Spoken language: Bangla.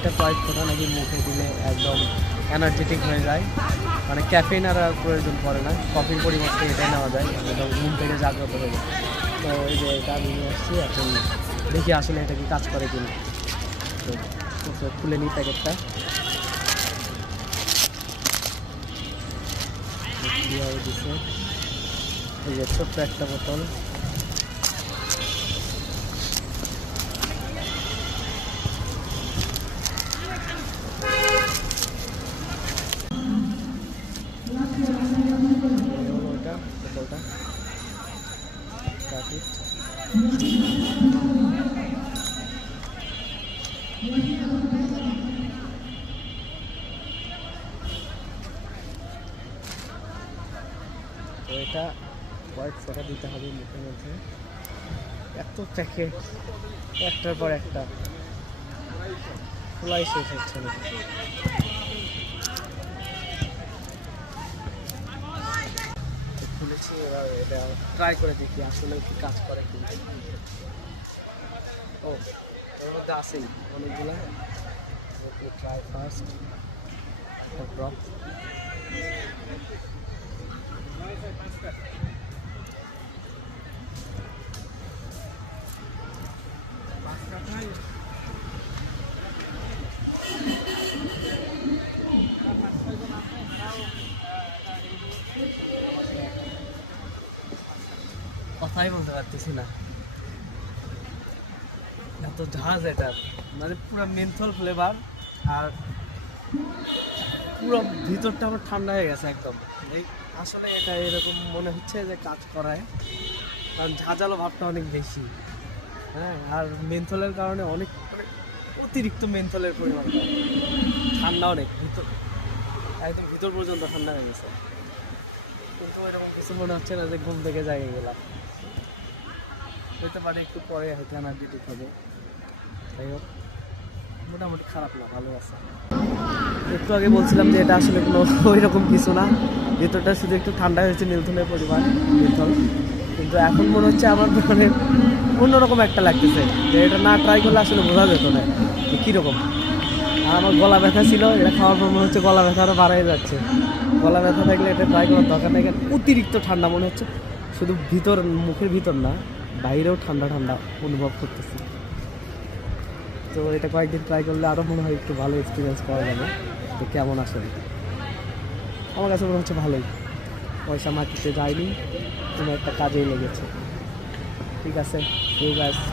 এটা কয়েক ফোঁটা নাকি মুখে দিলে একদম এনার্জেটিক হয়ে যায়, মানে ক্যাফেইন আর প্রয়োজন পড়ে না, কফির পরিবর্তে এটাই নেওয়া যায়, একদম ঘুম থেকে জাগ্রত হয়ে যায়। তো এই যে এটা আমি নিয়ে আসছি, এখন দেখি আসলে এটা কি কাজ করে কিনা। তো খুলে নিই প্যাকেটটা। দিচ্ছে এই যে ছোট্ট একটা বোতল, ওটা বোতলটা প্যাকেট। তো এটা কয়েক ফোঁটা দিতে হবে মুখের মধ্যে। এত প্যাকেট একটার পর একটা, খোলাই শেষ হচ্ছে না। খুলেছি, এবার এটা ট্রাই করে দেখি আসলে কি কাজ করে কি। ও এর মধ্যে আছেই অনেকগুলো, ট্রাই ফার্স্ট ড্রপ। কথাই বলতে পারতেছি না, এত ঝাঁজ এটা, মানে পুরো মেন্থল ফ্লেভার, আর পুরো ভিতরটা আমার ঠান্ডা হয়ে গেছে একদম। এই আসলে এটা এরকম মনে হচ্ছে যে কাজ করায়, কারণ ঝাঁঝালো ভাবটা অনেক বেশি। হ্যাঁ, আর মেন্থলের কারণে অনেক মানে অতিরিক্ত মেন্থলের পরিমাণ, ঠান্ডা অনেক ভিতর, একদম ভিতর পর্যন্ত ঠান্ডা হয়ে গেছে। কিন্তু এরকম কিছু মনে হচ্ছে না যে ঘুম থেকে জাগে গেলাম। হইতে পারে একটু পরে হয়তো এনার্জেটিক হবে। যাই হোক, মোটামুটি খারাপ না, ভালো আছে। একটু আগে বলছিলাম যে এটা আসলে কোনো ওই রকম কিছু না, ভিতরটা শুধু একটু ঠান্ডা হয়েছে মেন্থলের পরিমাণ, মেন্থল। কিন্তু এখন মনে হচ্ছে আমার মানে অন্যরকম একটা লাগতেছে, যে এটা না ট্রাই করলে আসলে বোঝা যেত না কীরকম। আর আমার গলা ব্যথা ছিল, এটা খাওয়ার পর মনে হচ্ছে গলা ব্যথা আরও বাড়াই যাচ্ছে। গলা ব্যথা থাকলে এটা ট্রাই করার দরকার নেই, অতিরিক্ত ঠান্ডা মনে হচ্ছে, শুধু ভিতর মুখের ভিতর না, বাইরেও ঠান্ডা ঠান্ডা অনুভব করতেছি। তো এটা কয়েকদিন ট্রাই করলে আরও মনে হয় একটু ভালো এক্সপিরিয়েন্স করা যাবে। তো কেমন আসলে আমার কাছে মনে হচ্ছে ভালোই, পয়সা মাটিতে যায়নি, কোনো একটা কাজেই লেগেছে। ঠিক আছে, ঠিক আছে।